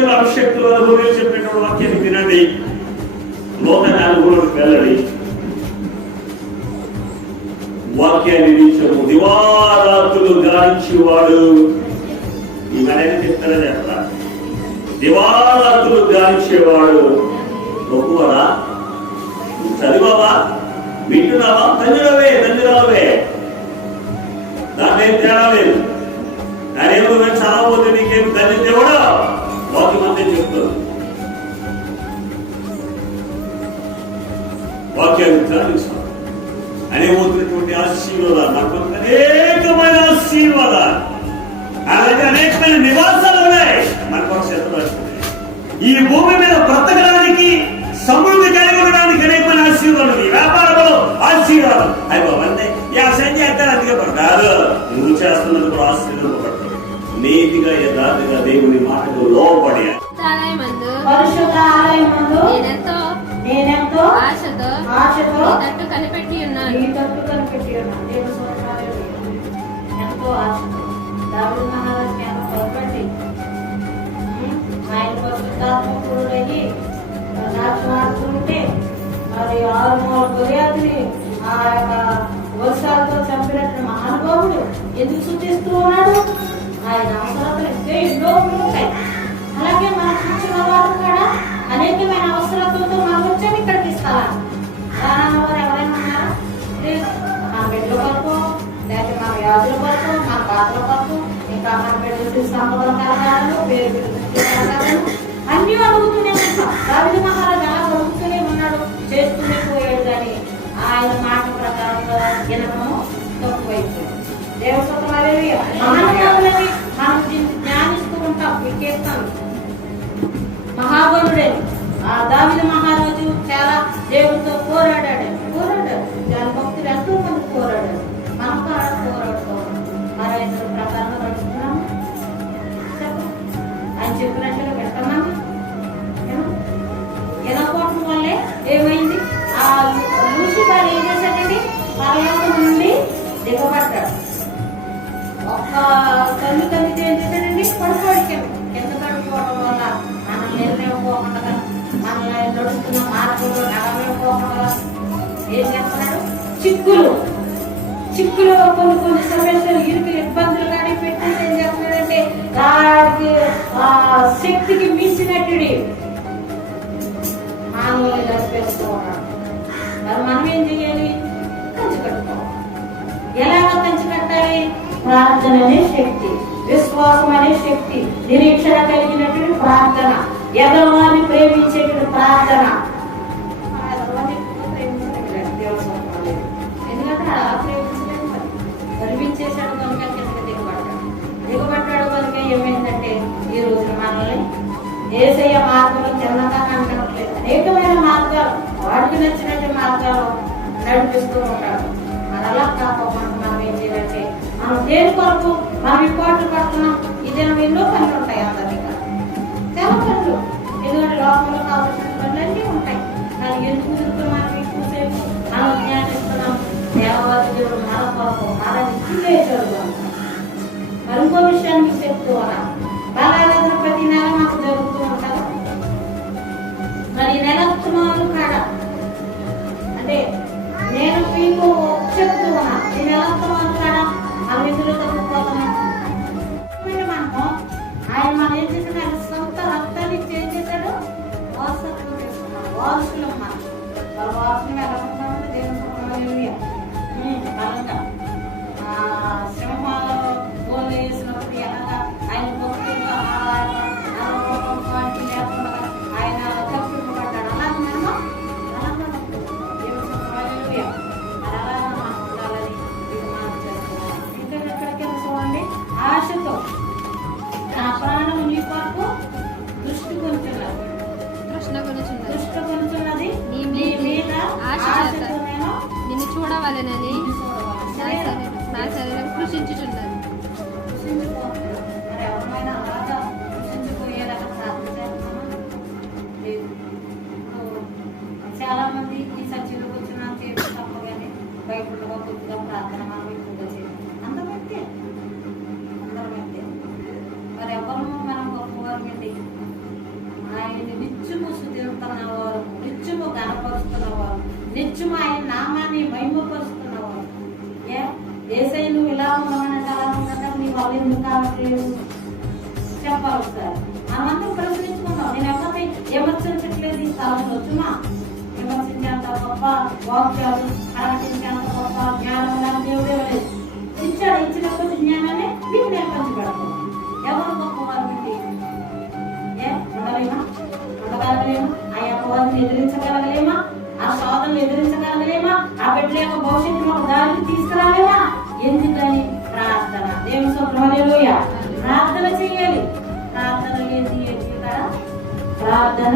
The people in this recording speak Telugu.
ఖచ్చితంగా అభిషక్తులు అనుభవం చెప్పినటువంటి వాక్యాన్ని వినండి. నూతన అనుభవంలోకి వెళ్ళండి. వాక్యాన్ని నిత్యము దివారాత్రులు ధ్యానించేవాడు ఈ మనని చెప్తారని అట్లా దివారాత్రులు ధ్యానించేవాడు గొప్పవాడా? చదివావా, వింటున్నావా? తండ్రులవే దాంట్లో ఏం తేడా లేదు. దానేమో చదవబోతే నీకేం తండ్రి కూడా వాక్యం అంతే చెప్తుంది. వాక్యాన్ని ధ్యానిస్తాం అనేటువంటి ఆశీర్వాదాలు, నాకు అనేకమైన ఆశీర్వాదాలు, అలాగే అనేకమైన నివాసాలు ఉన్నాయి. మన కోసం ఈ భూమి మీద బ్రతకడానికి, సమృద్ధి కలిగి ఉండడానికి అనేకమైన ఆశీర్వాదాలు, వ్యాపారంలో ఆశీర్వాదం అయిపోతే వ్యవసాయం చేస్తారు. అందుకే పడతారు. నువ్వు చేస్తున్నది కూడా ఆశీర్వాదపడతావు. నీతిగా యథార్థంగా దేవుని మాటకు లోపడి నేనెంతో ఆశతో తట్టు కనిపెట్టి ఉన్నాను. ఎంతో ఆశతో దావీదు మహారాజుకి ఎంతో భయపడి ఆయన పరిశుద్ధాత్మకుడయ్యి నాశనాడుతుంటే మరి 6 గొర్రెల్ని ఆ యొక్క వర్షాలతో చంపినట్టు మహానుభావుడు ఎందుకు సూచిస్తూ ఉన్నాడు? ఆయన అవసరాలు ఎన్నో ఉంటాయి. అలాగే మనం చూసిన వారు కూడా అనేకమైన అవసరాలతో మనం వచ్చాము ఇక్కడికి ఇస్తాను. వారు ఎవరైనా ఉన్నారా? మన బిడ్డల కొరకు, లేకపోతే మన వ్యాధుల కొరకు, మన బాధల కొరకు, ఇంకా మన బిడ్డలు సంపదల కలగాలను, పేరు కలగాలను అన్ని అడుగుతూనే ఉంటాం. దావీదు మహారాజు అలా అడుగుతూనే ఉన్నాడు, చేస్తూనే పోయాడు. కానీ ఆయన మాట ప్రకారంగా వినడము తక్కువైపోయింది. దేవసత్వాలని మహానుభావులని మనం జ్ఞానిస్తూ ఉంటాం. వికేస్తాను మహాగణుడే దావీదు మహారాజు చాలా దేవుడితో పోరాడాడు. దాని భక్తులు ఎంతో మంది పోరాడాడు. మనం కూడా పోరాడుతాం. మన ఇద్దరు ప్రకారంగా నడుస్తున్నాము. ఆయన చెప్పినట్టుగా పెట్టమని ఎనకోవటం వల్లే ఏమైంది? ఆ లూసిఫర్ ఏం చేశాడండి? పరలోకం నుండి దిగబడ్డాడు. ఒక్క తల్లి ఏం చేశాడండి? పడిపోయాడు. కింద పడిపోవడం వల్ల మనం నిర్ణయపోకుండా, మనం నడుస్తున్న మార్గంలో నడవలేకపోకుండా ఏం చేస్తున్నాడు? చిక్కులు కొన్ని సమస్యలు, ఇరుకులు, ఇబ్బందులు కానీ పెట్టేసి ఏం చేస్తున్నాడంటే దానికి శక్తికి మించినట్టుడి మానవులు జరిపేస్తూ ఉన్నాడు. మరి మనం ఏం చేయాలి? కంచి కట్టుకోవాలి. ఎలాగో కంచి కట్టాలి? ప్రార్థన అనే శక్తి, విశ్వాసం అనే శక్తి, నిరీక్షణ కలిగినటువంటి ప్రార్థన, ఎదవాన్ని ప్రేమించేటువంటి ప్రార్థన. ఎందుకంటే అలా ప్రేమించలేదు. ప్రేమించేసాడు కనుక కిందకి దిగబడ్డాడు కనుక ఏమైందంటే ఈ రోజు మనల్ని ఏసయ్య మార్గంలో చిన్నగా అంటట్లేదు. అనేకమైన మార్గాలు, వాడికి నచ్చినట్టు మార్గాలు నడిపిస్తూ ఉంటాడు. మరి అలా కాకపోకుండా మనం ఏం చేయాలంటే మనం దేని కొరకు మనం ఇంపార్ట్ పడుతున్నాం. ఈ దినం ఎన్నో పనులు ఉంటాయి. అందరికీ చాలా పనులు, ఎందుకంటే లోకంలో కావాల్సిన పనులన్నీ ఉంటాయి. కానీ ఎందుకు తిరుగుతున్నాం? ఎక్కువసేపు మనం జ్ఞానిస్తున్నాం. దేవవాది దేవుడు మన కొరకు మరణించేశాడు. మరి ఇంకో విషయాన్ని మీకు చెప్తూ ఉన్నాం. బాలారాధన ప్రతి నెల మాకు జరుగుతూ ఉంటారు. మరి నెలస్తున్నాను కాడ అంటే నేను మీకు చెప్తూ ఉన్నా, ఈ నెలస్తున్నాను కాడ మనం ఇందులో తగ్గిపోతున్నాం. మనము ఆయన నిత్యం ఆయన నామాన్ని మహిమపరుస్తున్నావు. యేసయ్య నువ్వు ఇలా ఉన్నామనంటే అలా ఉన్నట్టు నీ వాళ్ళు ఎందుకు కావట్లేదు చెప్పాలి ఒకసారి. మనమందరం ప్రశ్నించుకుందాం. నేను ఎవరిని విమర్శించట్లేదు ఈ స్థలంలో. వచ్చుమా విమర్శించేంత గొప్ప వాక్యాలు, ప్రకటించేంత గొప్ప జ్ఞానం లాంటి దేవుడే లేదు. ఇచ్చాడు, ఇచ్చినప్పుడు జ్ఞానాన్ని మీకు నేను పంచిపెడతాను. ఎవరు గొప్ప వారికి ఉండలేమా? ఉండగలగలేమా? ఆ అపవాదిని ఎదిరించగలగలేమా? ఆ శోధనలు ఎదిరించగలగలేమా? ఆ బిడ్డల యొక్క భవిష్యత్తు ఒక దారికి తీసుకురాలేమా? ఎందుకని? ప్రార్థన. దేవుని స్తోత్రం, హల్లెలూయా. ప్రార్థన చేయాలి. ప్రార్థన లేదు కదా, ప్రార్థన